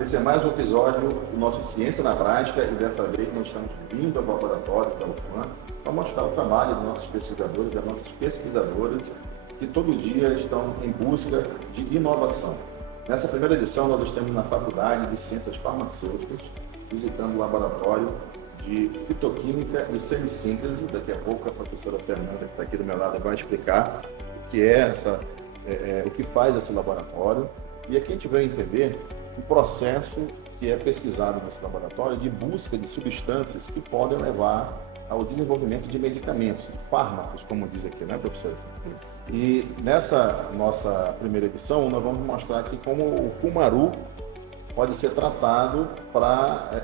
Esse é mais um episódio do nosso Ciência na Prática e dessa vez nós estamos vindo ao laboratório da UFAM para mostrar o trabalho dos nossos pesquisadores e das nossas pesquisadoras que todo dia estão em busca de inovação. Nessa primeira edição nós estamos na Faculdade de Ciências Farmacêuticas, visitando o laboratório de fitoquímica e semissíntese. Daqui a pouco a professora Fernanda, que está aqui do meu lado, vai explicar o que é o que faz esse laboratório. E aqui a gente vai entender o processo que é pesquisado nesse laboratório de busca de substâncias que podem levar ao desenvolvimento de medicamentos, de fármacos, como diz aqui, né, professora? Isso. E nessa nossa primeira edição, nós vamos mostrar aqui como o cumaru pode ser tratado para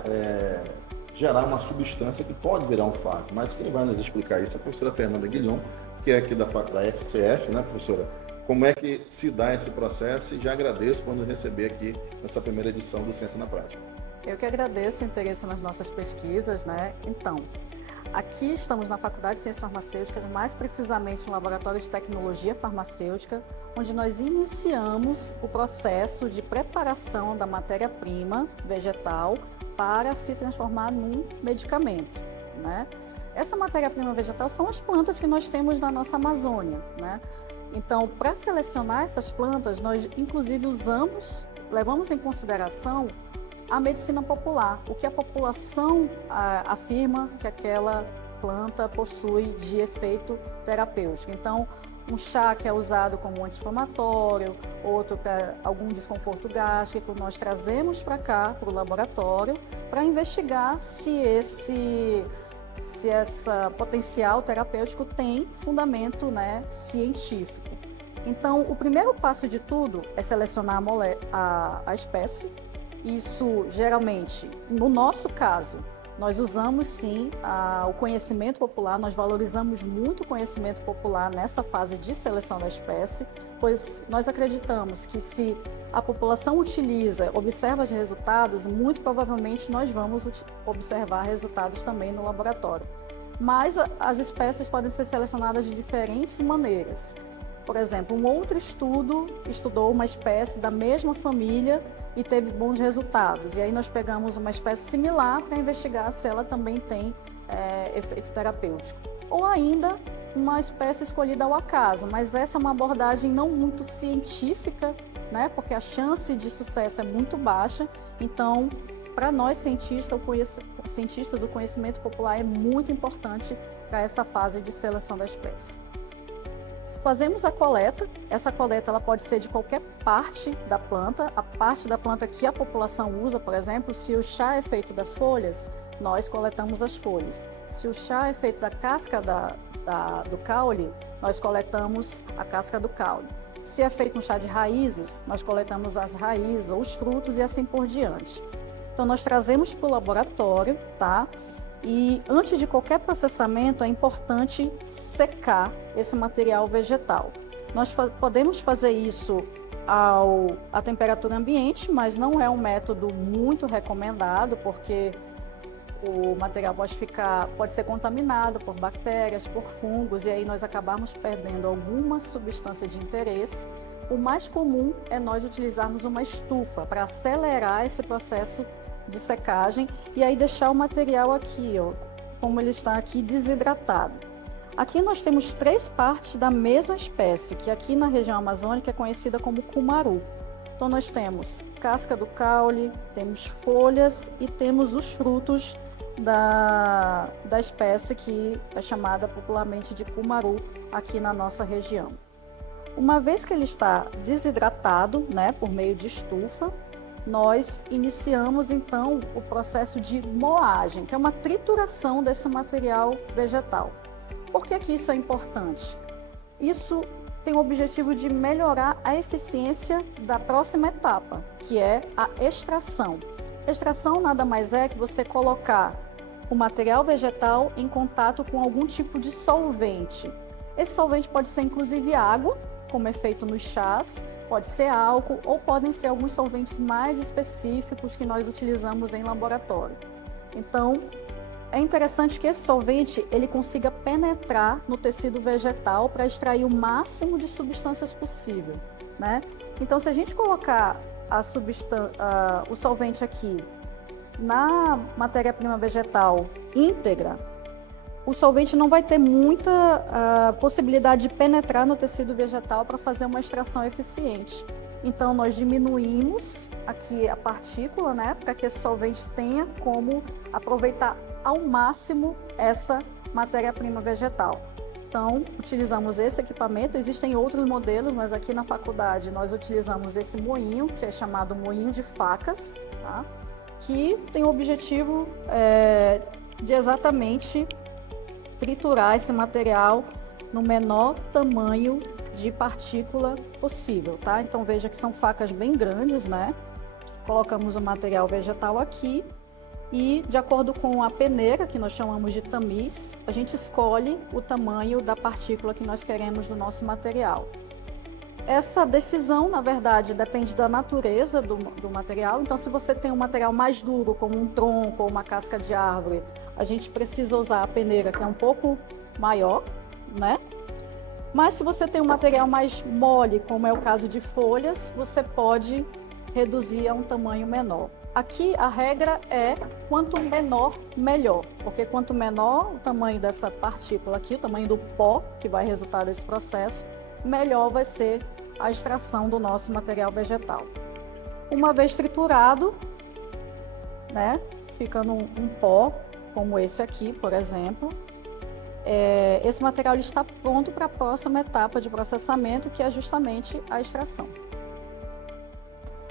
gerar uma substância que pode virar um fármaco. Mas quem vai nos explicar isso é a professora Fernanda Guilhom, que é aqui da FCF, né, professora? Como é que se dá esse processo, e já agradeço por nos receber aqui nessa primeira edição do Ciência na Prática. Eu que agradeço o interesse nas nossas pesquisas, né? Então, aqui estamos na Faculdade de Ciências Farmacêuticas, mais precisamente no Laboratório de Tecnologia Farmacêutica, onde nós iniciamos o processo de preparação da matéria-prima vegetal para se transformar num medicamento, né? Essa matéria-prima vegetal são as plantas que nós temos na nossa Amazônia, né? Então, para selecionar essas plantas, nós inclusive levamos em consideração a medicina popular, o que a população afirma que aquela planta possui de efeito terapêutico. Então, um chá que é usado como anti-inflamatório, outro para algum desconforto gástrico, nós trazemos para cá, para o laboratório, para investigar se esse potencial terapêutico tem fundamento, né, científico. Então, o primeiro passo de tudo é selecionar a espécie. Isso, geralmente, no nosso caso, nós usamos sim o conhecimento popular, nós valorizamos muito o conhecimento popular nessa fase de seleção da espécie, pois nós acreditamos que se a população observa os resultados, muito provavelmente nós vamos observar resultados também no laboratório. Mas as espécies podem ser selecionadas de diferentes maneiras. Por exemplo, um outro estudo estudou uma espécie da mesma família e teve bons resultados. E aí nós pegamos uma espécie similar para investigar se ela também tem efeito terapêutico. Ou ainda uma espécie escolhida ao acaso, mas essa é uma abordagem não muito científica, né? Porque a chance de sucesso é muito baixa. Então, para nós cientistas, o conhecimento popular é muito importante para essa fase de seleção da espécie. Fazemos a coleta. Essa coleta ela pode ser de qualquer parte da planta, a parte da planta que a população usa, por exemplo, se o chá é feito das folhas, nós coletamos as folhas. Se o chá é feito da casca do caule, nós coletamos a casca do caule. Se é feito um chá de raízes, nós coletamos as raízes ou os frutos e assim por diante. Então, nós trazemos para o laboratório, tá? E antes de qualquer processamento, é importante secar esse material vegetal. Nós podemos fazer isso à temperatura ambiente, mas não é um método muito recomendado, porque o material pode ser contaminado por bactérias, por fungos, e aí nós acabamos perdendo alguma substância de interesse. O mais comum é nós utilizarmos uma estufa para acelerar esse processo de secagem e aí deixar o material aqui, ó, como ele está aqui, desidratado. Aqui nós temos 3 partes da mesma espécie, que aqui na região amazônica é conhecida como cumaru. Então nós temos casca do caule, temos folhas e temos os frutos da espécie que é chamada popularmente de cumaru aqui na nossa região. Uma vez que ele está desidratado, né, por meio de estufa, nós iniciamos então o processo de moagem, que é uma trituração desse material vegetal. Por que isso é importante? Isso tem o objetivo de melhorar a eficiência da próxima etapa, que é a extração. Extração nada mais é que você colocar o material vegetal em contato com algum tipo de solvente. Esse solvente pode ser inclusive água, como é feito nos chás, pode ser álcool ou podem ser alguns solventes mais específicos que nós utilizamos em laboratório. Então, é interessante que esse solvente ele consiga penetrar no tecido vegetal para extrair o máximo de substâncias possível, né? Então, se a gente colocar o solvente aqui na matéria-prima vegetal íntegra, o solvente não vai ter muita possibilidade de penetrar no tecido vegetal para fazer uma extração eficiente. Então, nós diminuímos aqui a partícula, né, para que esse solvente tenha como aproveitar ao máximo essa matéria-prima vegetal. Então, utilizamos esse equipamento. Existem outros modelos, mas aqui na faculdade nós utilizamos esse moinho, que é chamado moinho de facas, tá? Que tem o objetivo de exatamente triturar esse material no menor tamanho de partícula possível, tá? Então veja que são facas bem grandes, né? Colocamos o material vegetal aqui e, de acordo com a peneira, que nós chamamos de tamiz, a gente escolhe o tamanho da partícula que nós queremos no nosso material. Essa decisão, na verdade, depende da natureza do material. Então, se você tem um material mais duro, como um tronco ou uma casca de árvore, a gente precisa usar a peneira, que é um pouco maior, né? Mas se você tem um material mais mole, como é o caso de folhas, você pode reduzir a um tamanho menor. Aqui a regra é quanto menor, melhor, porque quanto menor o tamanho dessa partícula aqui, o tamanho do pó que vai resultar desse processo, melhor vai ser a extração do nosso material vegetal. Uma vez triturado, né, fica um pó como esse aqui, por exemplo, esse material está pronto para a próxima etapa de processamento, que é justamente a extração.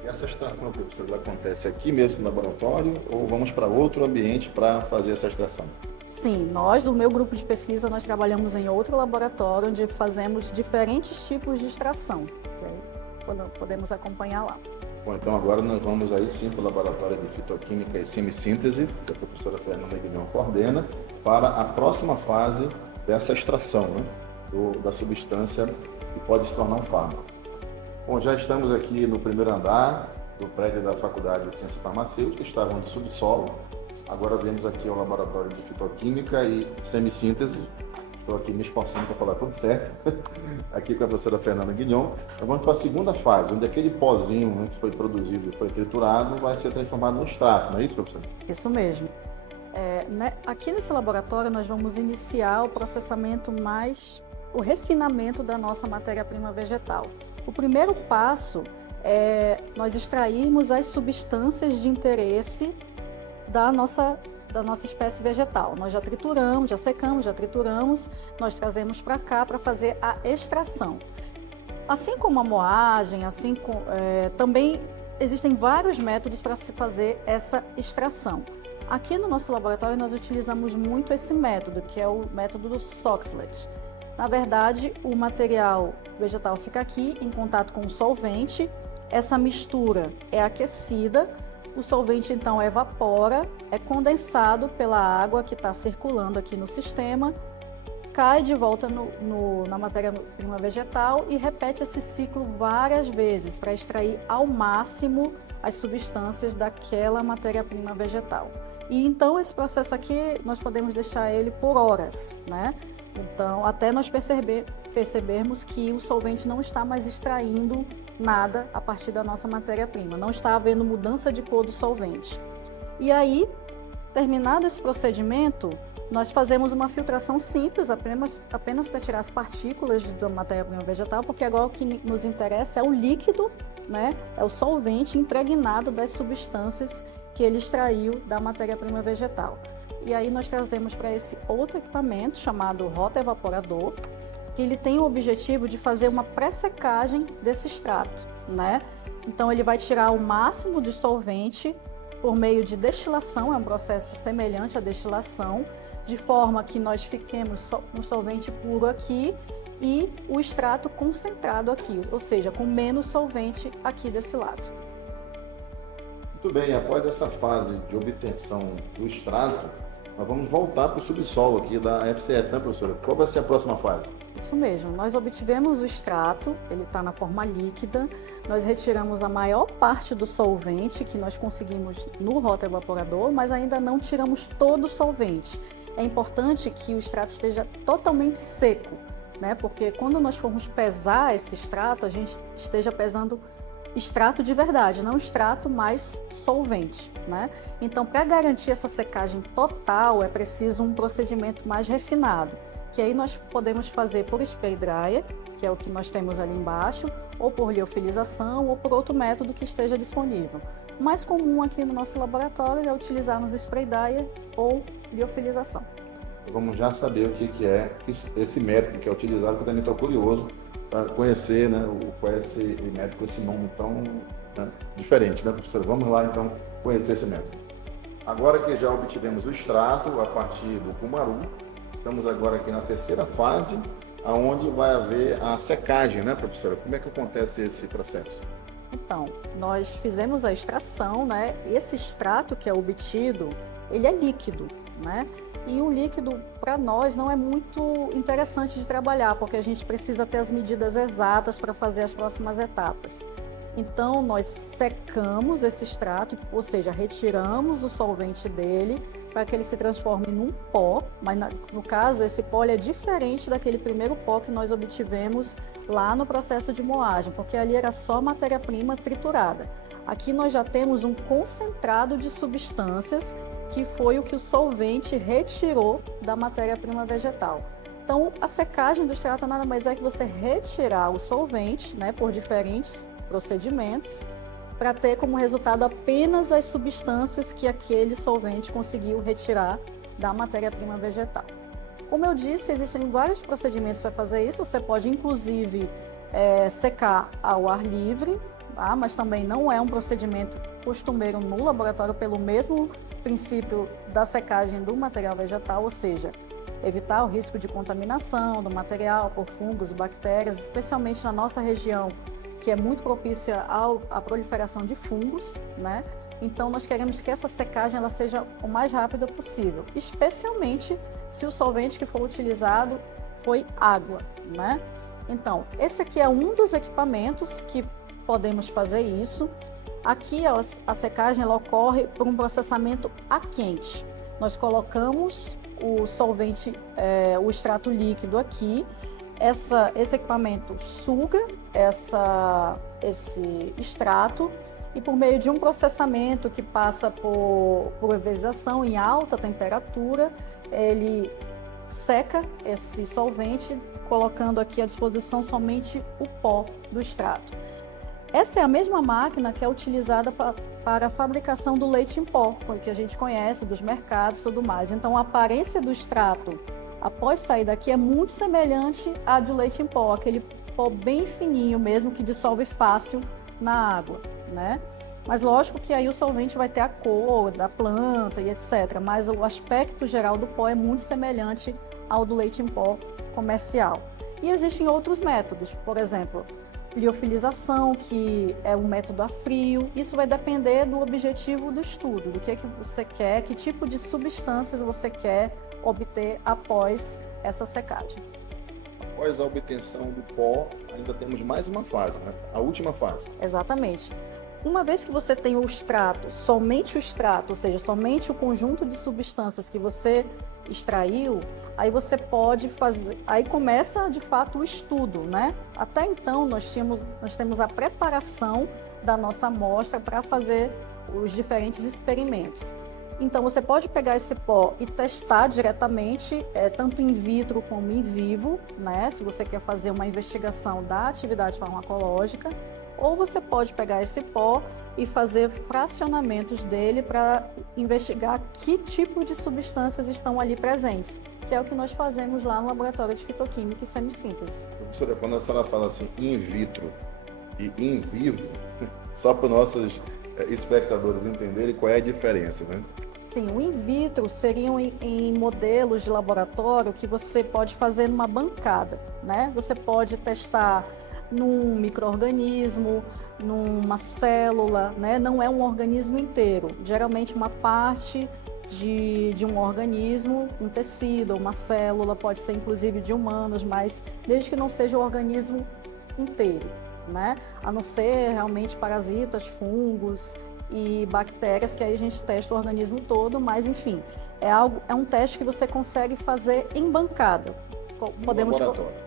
E essa extração, professor, acontece aqui mesmo no laboratório ou vamos para outro ambiente para fazer essa extração? Sim, nós, do meu grupo de pesquisa, nós trabalhamos em outro laboratório onde fazemos diferentes tipos de extração, que podemos acompanhar lá. Bom, então agora nós vamos aí sim para o Laboratório de Fitoquímica e Semissíntese, que a professora Fernanda Guilhom coordena, para a próxima fase dessa extração, né, da substância que pode se tornar um fármaco. Bom, já estamos aqui no primeiro andar do prédio da Faculdade de Ciência Farmacêutica, estavam no subsolo. Agora viemos aqui ao Laboratório de Fitoquímica e Semissíntese. Estou aqui me esforçando para falar tudo certo, aqui com a professora Fernanda Guilhom. Então vamos para a segunda fase, onde aquele pozinho, né, que foi produzido e foi triturado vai ser transformado no extrato, não é isso, professora? Isso mesmo. Aqui nesse laboratório nós vamos iniciar o processamento o refinamento da nossa matéria-prima vegetal. O primeiro passo é nós extrairmos as substâncias de interesse da nossa espécie vegetal. Nós já trituramos, já secamos, já trituramos, nós trazemos para cá para fazer a extração. Assim como a moagem, também existem vários métodos para se fazer essa extração. Aqui no nosso laboratório nós utilizamos muito esse método, que é o método do Soxhlet. Na verdade, o material vegetal fica aqui em contato com o solvente, essa mistura é aquecida, o solvente então evapora, é condensado pela água que está circulando aqui no sistema, cai de volta na matéria-prima vegetal e repete esse ciclo várias vezes para extrair ao máximo as substâncias daquela matéria-prima vegetal. E então esse processo aqui nós podemos deixar ele por horas, né? Então até nós percebermos que o solvente não está mais extraindo nada a partir da nossa matéria-prima, não está havendo mudança de cor do solvente. E aí, terminado esse procedimento, nós fazemos uma filtração simples, apenas para tirar as partículas da matéria-prima vegetal, porque agora o que nos interessa é o líquido, né? É o solvente impregnado das substâncias que ele extraiu da matéria-prima vegetal. E aí nós trazemos para esse outro equipamento chamado rotaevaporador, que ele tem o objetivo de fazer uma pré-secagem desse extrato, né? Então ele vai tirar o máximo de solvente por meio de destilação, é um processo semelhante à destilação, de forma que nós fiquemos um solvente puro aqui e o extrato concentrado aqui, ou seja, com menos solvente aqui desse lado. Muito bem, após essa fase de obtenção do extrato, nós vamos voltar para o subsolo aqui da FCF, né, professora? Qual vai ser a próxima fase? Isso mesmo, nós obtivemos o extrato, ele está na forma líquida, nós retiramos a maior parte do solvente que nós conseguimos no rotaevaporador, mas ainda não tiramos todo o solvente. É importante que o extrato esteja totalmente seco, né? Porque quando nós formos pesar esse extrato, a gente esteja pesando extrato de verdade, não extrato mais solvente, né? Então, para garantir essa secagem total, é preciso um procedimento mais refinado, que aí nós podemos fazer por spray dryer, que é o que nós temos ali embaixo, ou por liofilização, ou por outro método que esteja disponível. O mais comum aqui no nosso laboratório é utilizarmos spray dryer ou liofilização. Vamos já saber o que é esse método que é utilizado, porque eu também estou curioso para conhecer, né, qual é esse método com esse nome tão, né, diferente, né, professora? Vamos lá, então, conhecer esse método. Agora que já obtivemos o extrato a partir do cumaru, estamos agora aqui na terceira fase, aonde vai haver a secagem, né, professora? Como é que acontece esse processo? Então, nós fizemos a extração, né? Esse extrato que é obtido, ele é líquido, né? E o líquido, para nós, não é muito interessante de trabalhar, porque a gente precisa ter as medidas exatas para fazer as próximas etapas. Então, nós secamos esse extrato, ou seja, retiramos o solvente dele para que ele se transforme num pó, mas no caso, esse pó é diferente daquele primeiro pó que nós obtivemos lá no processo de moagem, porque ali era só matéria-prima triturada. Aqui nós já temos um concentrado de substâncias que foi o que o solvente retirou da matéria-prima vegetal. Então, a secagem do extrato nada mais é que você retirar o solvente, né, por diferentes procedimentos, para ter como resultado apenas as substâncias que aquele solvente conseguiu retirar da matéria-prima vegetal. Como eu disse, existem vários procedimentos para fazer isso. Você pode, inclusive, secar ao ar livre, tá? Mas também não é um procedimento costumeiro no laboratório pelo mesmo princípio da secagem do material vegetal, ou seja, evitar o risco de contaminação do material por fungos e bactérias, especialmente na nossa região, que é muito propícia à proliferação de fungos, né? Então, nós queremos que essa secagem ela seja o mais rápida possível, especialmente se o solvente que for utilizado foi água, né? Então, esse aqui é um dos equipamentos que podemos fazer isso. Aqui, a secagem ela ocorre por um processamento a quente. Nós colocamos o solvente, o extrato líquido aqui. Esse equipamento suga esse extrato e por meio de um processamento que passa por pulverização em alta temperatura, ele seca esse solvente, colocando aqui à disposição somente o pó do extrato. Essa é a mesma máquina que é utilizada para a fabricação do leite em pó, que a gente conhece dos mercados e tudo mais. Então, a aparência do extrato após sair daqui é muito semelhante à do leite em pó, aquele pó bem fininho mesmo que dissolve fácil na água, né? Mas lógico que aí o solvente vai ter a cor da planta e etc. Mas o aspecto geral do pó é muito semelhante ao do leite em pó comercial. E existem outros métodos, por exemplo, liofilização, que é um método a frio. Isso vai depender do objetivo do estudo, do que você quer, que tipo de substâncias você quer obter após essa secagem. Após a obtenção do pó, ainda temos mais uma fase, né? A última fase. Exatamente. Uma vez que você tem o extrato, somente o extrato, ou seja, somente o conjunto de substâncias que você extraiu, aí você pode fazer, aí começa de fato o estudo, né? Até então nós temos a preparação da nossa amostra para fazer os diferentes experimentos. Então você pode pegar esse pó e testar diretamente, tanto in vitro como in vivo, né? Se você quer fazer uma investigação da atividade farmacológica, ou você pode pegar esse pó e fazer fracionamentos dele para investigar que tipo de substâncias estão ali presentes, que é o que nós fazemos lá no Laboratório de Fitoquímica e Semissíntese. Professora, quando a senhora fala assim in vitro e in vivo, só para os nossos espectadores entenderem qual é a diferença, né? Sim, o in vitro seriam em modelos de laboratório que você pode fazer numa bancada, né? Você pode testar num micro-organismo, numa célula, né? Não é um organismo inteiro, geralmente uma parte de um organismo, um tecido, uma célula, pode ser inclusive de humanos, mas desde que não seja o organismo inteiro, né? A não ser realmente parasitas, fungos e bactérias, que aí a gente testa o organismo todo, mas enfim, é um teste que você consegue fazer em bancada.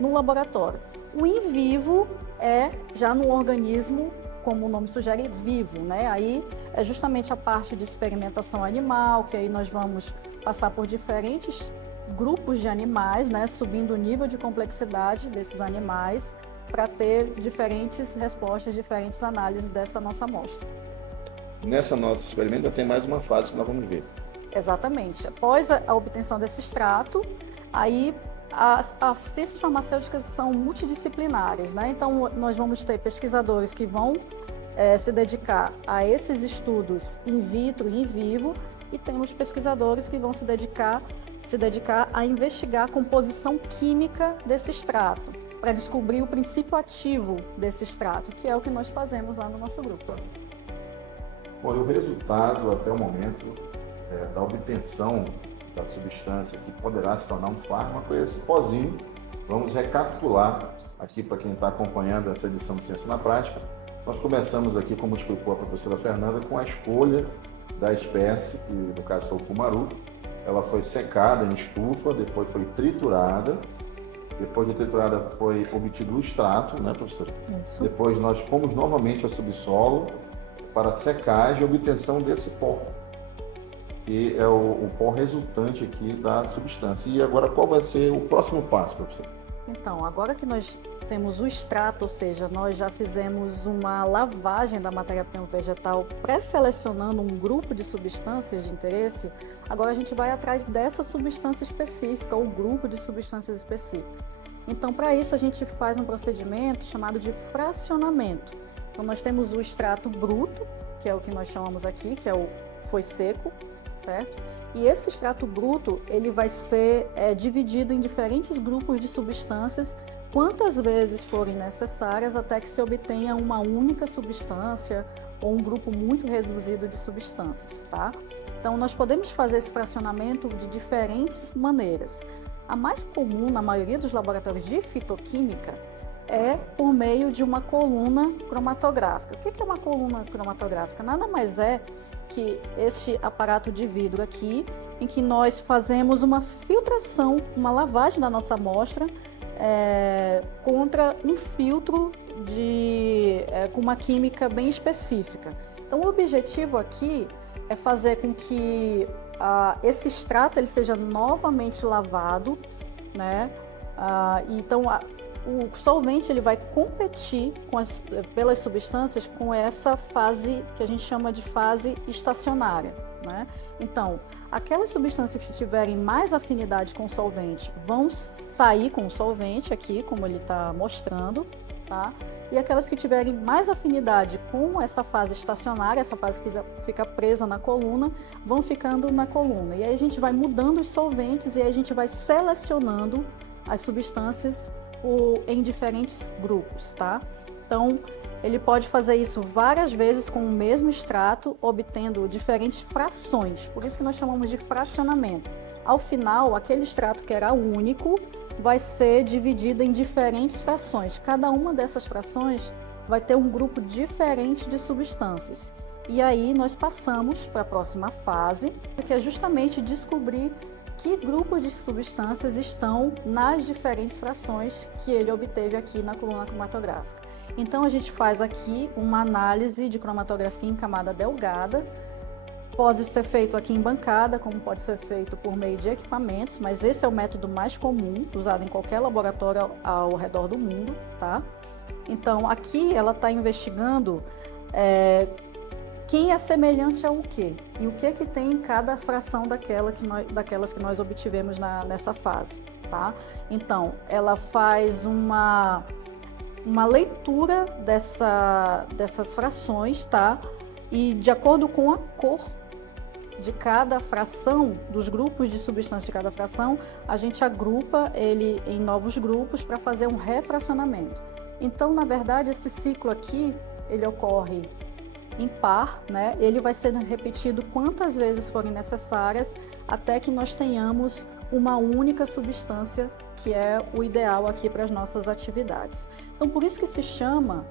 No laboratório. O in vivo é já no organismo como o nome sugere, vivo, né? Aí é justamente a parte de experimentação animal, que aí nós vamos passar por diferentes grupos de animais, né? Subindo o nível de complexidade desses animais para ter diferentes respostas, diferentes análises dessa nossa amostra. Nessa nossa experimento tem mais uma fase que nós vamos ver. Exatamente. Após a obtenção desse extrato, aí as ciências farmacêuticas são multidisciplinares, né? Então, nós vamos ter pesquisadores que vão se dedicar a esses estudos in vitro e in vivo, e temos pesquisadores que vão se dedicar a investigar a composição química desse extrato, para descobrir o princípio ativo desse extrato, que é o que nós fazemos lá no nosso grupo. Bom, e o resultado até o momento da obtenção da substância que poderá se tornar um fármaco é esse pozinho. Vamos recapitular aqui para quem está acompanhando essa edição de Ciência na Prática. Nós começamos aqui, como explicou a professora Fernanda, com a escolha da espécie, que no caso foi o cumaru. Ela foi secada em estufa, depois foi triturada. Depois de triturada foi obtido o extrato, né, professora? Isso. Depois nós fomos novamente ao subsolo para secagem e obtenção desse pó, que é o pó resultante aqui da substância. E agora qual vai ser o próximo passo, professor? Então, agora que nós temos o extrato, ou seja, nós já fizemos uma lavagem da matéria-prima vegetal pré-selecionando um grupo de substâncias de interesse, agora a gente vai atrás dessa substância específica, ou grupo de substâncias específicas. Então, para isso, a gente faz um procedimento chamado de fracionamento. Então, nós temos o extrato bruto, que é o que nós chamamos aqui, que foi seco, certo? E esse extrato bruto, ele vai ser dividido em diferentes grupos de substâncias, quantas vezes forem necessárias, até que se obtenha uma única substância ou um grupo muito reduzido de substâncias, tá? Então, nós podemos fazer esse fracionamento de diferentes maneiras. A mais comum na maioria dos laboratórios de fitoquímica é por meio de uma coluna cromatográfica. O que é uma coluna cromatográfica? Nada mais é que este aparato de vidro aqui, em que nós fazemos uma filtração, uma lavagem da nossa amostra contra um filtro com uma química bem específica. Então, o objetivo aqui é fazer com que esse extrato ele seja novamente lavado, né? Então, o solvente ele vai competir pelas substâncias com essa fase que a gente chama de fase estacionária, né? Então, aquelas substâncias que tiverem mais afinidade com o solvente vão sair com o solvente aqui, como ele está mostrando, tá? E aquelas que tiverem mais afinidade com essa fase estacionária, essa fase que fica presa na coluna, vão ficando na coluna. E aí a gente vai mudando os solventes e aí a gente vai selecionando as substâncias em diferentes grupos, tá? Então, ele pode fazer isso várias vezes com o mesmo extrato, obtendo diferentes frações, por isso que nós chamamos de fracionamento. Ao final, aquele extrato que era único vai ser dividido em diferentes frações. Cada uma dessas frações vai ter um grupo diferente de substâncias. E aí nós passamos para a próxima fase, que é justamente descobrir que grupos de substâncias estão nas diferentes frações que ele obteve aqui na coluna cromatográfica. Então, a gente faz aqui uma análise de cromatografia em camada delgada. Pode ser feito aqui em bancada, como pode ser feito por meio de equipamentos, mas esse é o método mais comum, usado em qualquer laboratório ao redor do mundo, tá? Então, aqui ela está investigando quem é semelhante ao quê? E o que é que tem em cada fração daquelas que nós obtivemos nessa fase, tá? Então, ela faz uma leitura dessas frações, tá? E de acordo com a cor de cada fração, dos grupos de substância de cada fração, a gente agrupa ele em novos grupos para fazer um refracionamento. Então, na verdade, esse ciclo aqui, ele ocorre em par, né? Ele vai ser repetido quantas vezes forem necessárias até que nós tenhamos uma única substância, que é o ideal aqui para as nossas atividades. Então, por isso que se chama,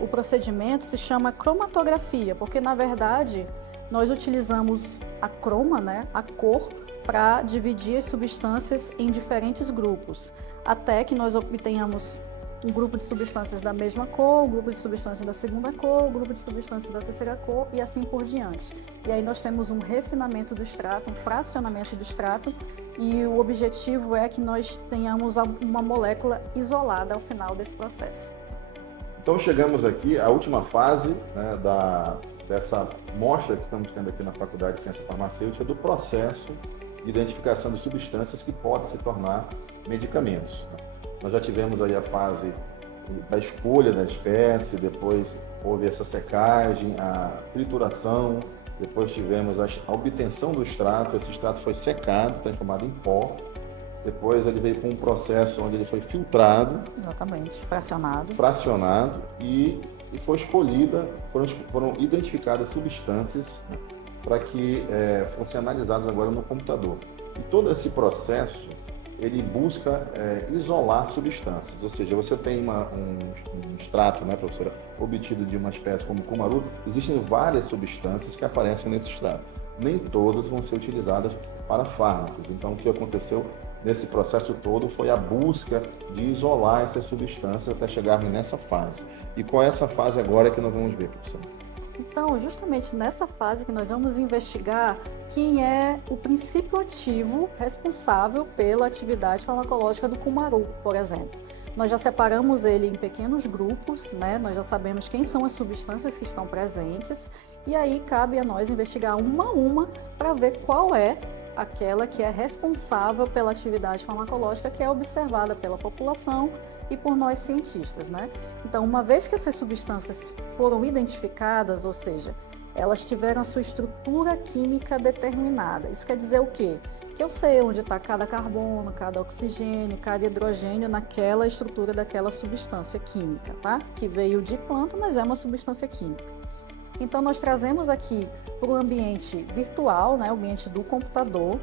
o procedimento se chama cromatografia, porque na verdade nós utilizamos a croma, né? A cor, para dividir as substâncias em diferentes grupos, até que nós obtenhamos um grupo de substâncias da mesma cor, um grupo de substâncias da segunda cor, um grupo de substâncias da terceira cor e assim por diante. E aí nós temos um refinamento do extrato, um fracionamento do extrato, e o objetivo é que nós tenhamos uma molécula isolada ao final desse processo. Então chegamos aqui à última fase, né, dessa mostra que estamos tendo aqui na Faculdade de Ciência Farmacêutica do processo de identificação de substâncias que podem se tornar medicamentos. Nós já tivemos aí a fase da escolha da espécie, depois houve essa secagem, a trituração, depois tivemos a obtenção do extrato, esse extrato foi secado, transformado em pó, depois ele veio para um processo onde ele foi filtrado. Exatamente, fracionado e foi escolhida, foram identificadas substâncias, né, para que fossem analisadas agora no computador. E todo esse processo, ele busca isolar substâncias, ou seja, você tem um extrato, né, professora, obtido de uma espécie como o cumaru, existem várias substâncias que aparecem nesse extrato. Nem todas vão ser utilizadas para fármacos. Então, o que aconteceu nesse processo todo foi a busca de isolar essas substâncias até chegarmos nessa fase. E qual é essa fase agora que nós vamos ver, professora? Então, justamente nessa fase que nós vamos investigar quem é o princípio ativo responsável pela atividade farmacológica do cumaru, por exemplo. Nós já separamos ele em pequenos grupos, né? Nós já sabemos quem são as substâncias que estão presentes e aí cabe a nós investigar uma a uma para ver qual é aquela que é responsável pela atividade farmacológica que é observada pela população e por nós cientistas, né? Então, uma vez que essas substâncias foram identificadas, ou seja, elas tiveram a sua estrutura química determinada. Isso quer dizer o quê? Que eu sei onde está cada carbono, cada oxigênio, cada hidrogênio naquela estrutura daquela substância química, tá? Que veio de planta, mas é uma substância química. Então, nós trazemos aqui para o ambiente virtual, né, o ambiente do computador,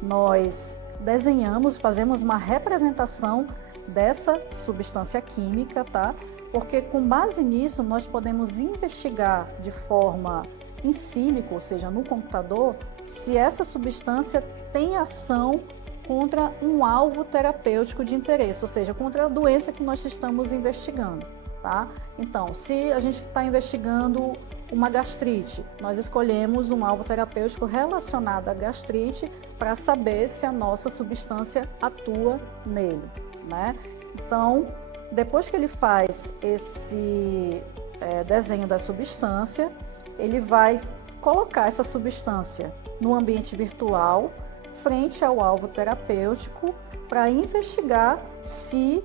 nós desenhamos, fazemos uma representação dessa substância química, tá? Porque com base nisso nós podemos investigar de forma in silico, ou seja, no computador, se essa substância tem ação contra um alvo terapêutico de interesse, ou seja, contra a doença que nós estamos investigando, tá? Então, se a gente está investigando uma gastrite, nós escolhemos um alvo terapêutico relacionado à gastrite para saber se a nossa substância atua nele, né? Então, depois que ele faz esse desenho da substância, ele vai colocar essa substância no ambiente virtual, frente ao alvo terapêutico, para investigar se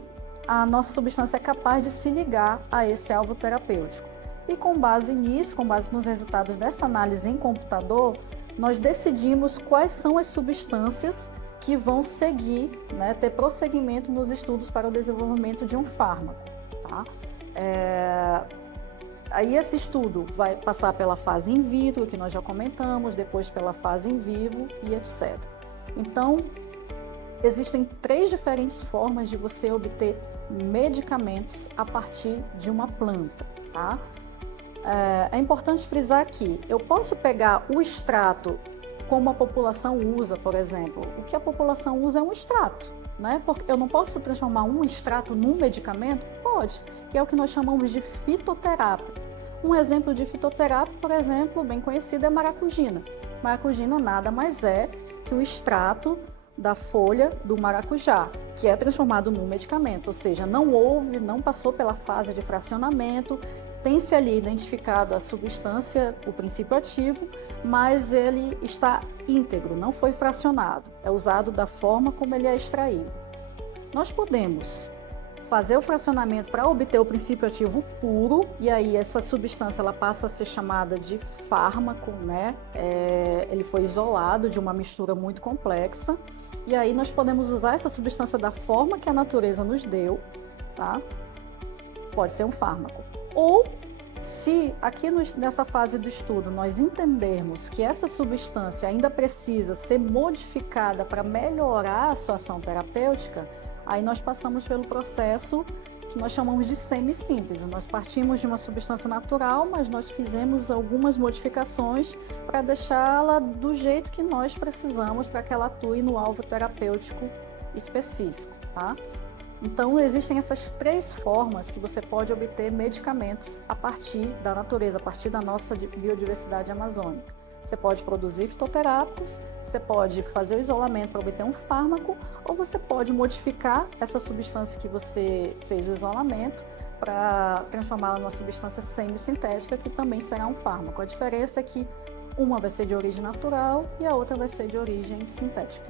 a nossa substância é capaz de se ligar a esse alvo terapêutico. E com base nisso, com base nos resultados dessa análise em computador, nós decidimos quais são as substâncias que vão seguir, né, ter prosseguimento nos estudos para o desenvolvimento de um fármaco, tá? Aí esse estudo vai passar pela fase in vitro, que nós já comentamos, depois pela fase in vivo e etc. Então, existem 3 diferentes formas de você obter medicamentos a partir de uma planta, tá? É importante frisar aqui, eu posso pegar o extrato como a população usa, por exemplo. O que a população usa é um extrato, né? Porque eu não posso transformar um extrato num medicamento? Pode, que é o que nós chamamos de fitoterápico. Um exemplo de fitoterápico, por exemplo, bem conhecido é maracujina. Maracujina nada mais é que o extrato da folha do maracujá, que é transformado num medicamento, ou seja, não passou pela fase de fracionamento, tem-se ali identificado a substância, o princípio ativo, mas ele está íntegro, não foi fracionado, é usado da forma como ele é extraído. Nós podemos fazer o fracionamento para obter o princípio ativo puro, e aí essa substância ela passa a ser chamada de fármaco, né? Ele foi isolado de uma mistura muito complexa, e aí nós podemos usar essa substância da forma que a natureza nos deu, tá? Pode ser um fármaco. Ou, se aqui nessa fase do estudo nós entendermos que essa substância ainda precisa ser modificada para melhorar a sua ação terapêutica, aí nós passamos pelo processo que nós chamamos de semissíntese. Nós partimos de uma substância natural, mas nós fizemos algumas modificações para deixá-la do jeito que nós precisamos para que ela atue no alvo terapêutico específico, tá? Então, existem essas 3 formas que você pode obter medicamentos a partir da natureza, a partir da nossa biodiversidade amazônica. Você pode produzir fitoterápicos, você pode fazer o isolamento para obter um fármaco, ou você pode modificar essa substância que você fez o isolamento para transformá-la numa substância semissintética, que também será um fármaco. A diferença é que uma vai ser de origem natural e a outra vai ser de origem sintética.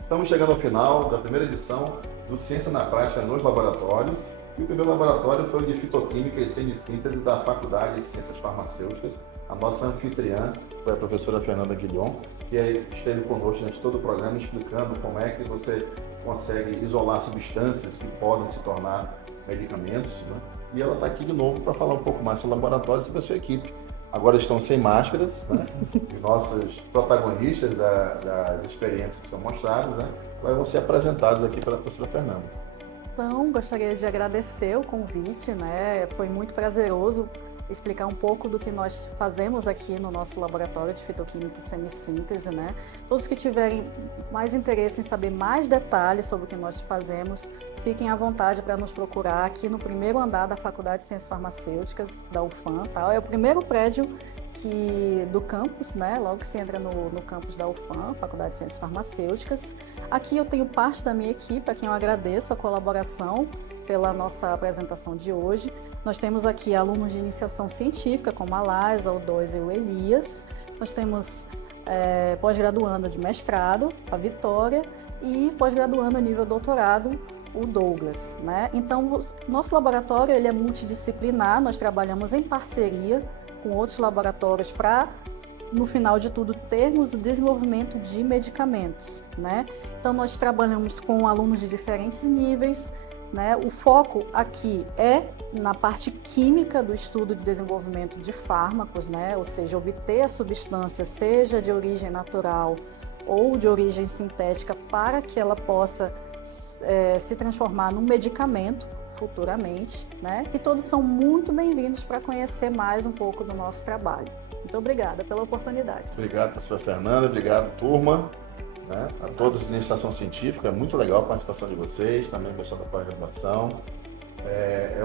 Estamos chegando ao final da primeira edição do Ciência na Prática nos Laboratórios. E o primeiro laboratório foi o de Fitoquímica e Semissíntese da Faculdade de Ciências Farmacêuticas. A nossa anfitriã foi a professora Fernanda Guilhom, que esteve conosco durante todo o programa explicando como é que você consegue isolar substâncias que podem se tornar medicamentos, né? E ela está aqui de novo para falar um pouco mais sobre o laboratório e sobre a sua equipe. Agora estão sem máscaras, né? Os nossos protagonistas das experiências que são mostradas, né? Vão ser apresentados aqui pela professora Fernanda. Então, gostaria de agradecer o convite, né? Foi muito prazeroso explicar um pouco do que nós fazemos aqui no nosso laboratório de fitoquímica e semissíntese, né? Todos que tiverem mais interesse em saber mais detalhes sobre o que nós fazemos, fiquem à vontade para nos procurar aqui no primeiro andar da Faculdade de Ciências Farmacêuticas da UFAM, tá? É o primeiro prédio do campus, né? Logo que se entra no campus da UFAM, Faculdade de Ciências Farmacêuticas. Aqui eu tenho parte da minha equipe, a quem eu agradeço a colaboração pela nossa apresentação de hoje. Nós temos aqui alunos de iniciação científica, como a Laisa, o Dois e o Elias. Nós temos pós-graduanda de mestrado, a Vitória, e pós-graduanda a nível doutorado, o Douglas, né? Então, nosso laboratório ele é multidisciplinar, nós trabalhamos em parceria com outros laboratórios para, no final de tudo, termos o desenvolvimento de medicamentos, né? Então, nós trabalhamos com alunos de diferentes níveis, né? O foco aqui é na parte química do estudo de desenvolvimento de fármacos, né? Ou seja, obter a substância, seja de origem natural ou de origem sintética, para que ela possa se transformar num medicamento futuramente, né? E todos são muito bem-vindos para conhecer mais um pouco do nosso trabalho. Muito obrigada pela oportunidade. Obrigado, professora Fernanda. Obrigado, turma. Né? A todos de iniciação científica, é muito legal a participação de vocês, também o pessoal da pós-graduação. É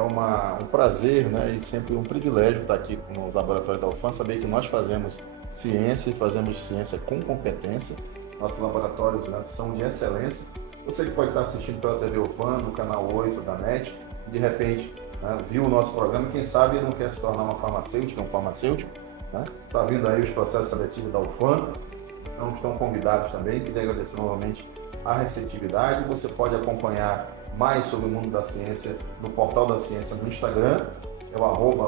um prazer, né, e sempre um privilégio estar aqui no laboratório da UFAM, saber que nós fazemos ciência e fazemos ciência com competência. Nossos laboratórios, né, são de excelência. Você que pode estar assistindo pela TV UFAM, no canal 8 da NET, de repente, né, viu o nosso programa, quem sabe não quer se tornar uma farmacêutica, um farmacêutico, né? Está vindo aí os processos seletivos da UFAM. Então, estão convidados também. Queria agradecer novamente a receptividade. Você pode acompanhar mais sobre o mundo da ciência no Portal da Ciência no Instagram, é o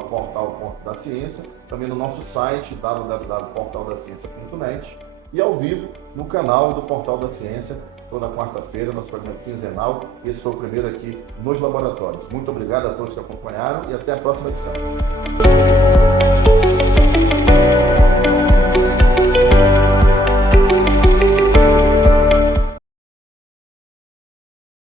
@portal.da-ciência, também no nosso site www.portaldaciencia.net e ao vivo no canal do Portal da Ciência, toda quarta-feira, nosso programa quinzenal. Esse foi o primeiro aqui nos laboratórios. Muito obrigado a todos que acompanharam e até a próxima edição.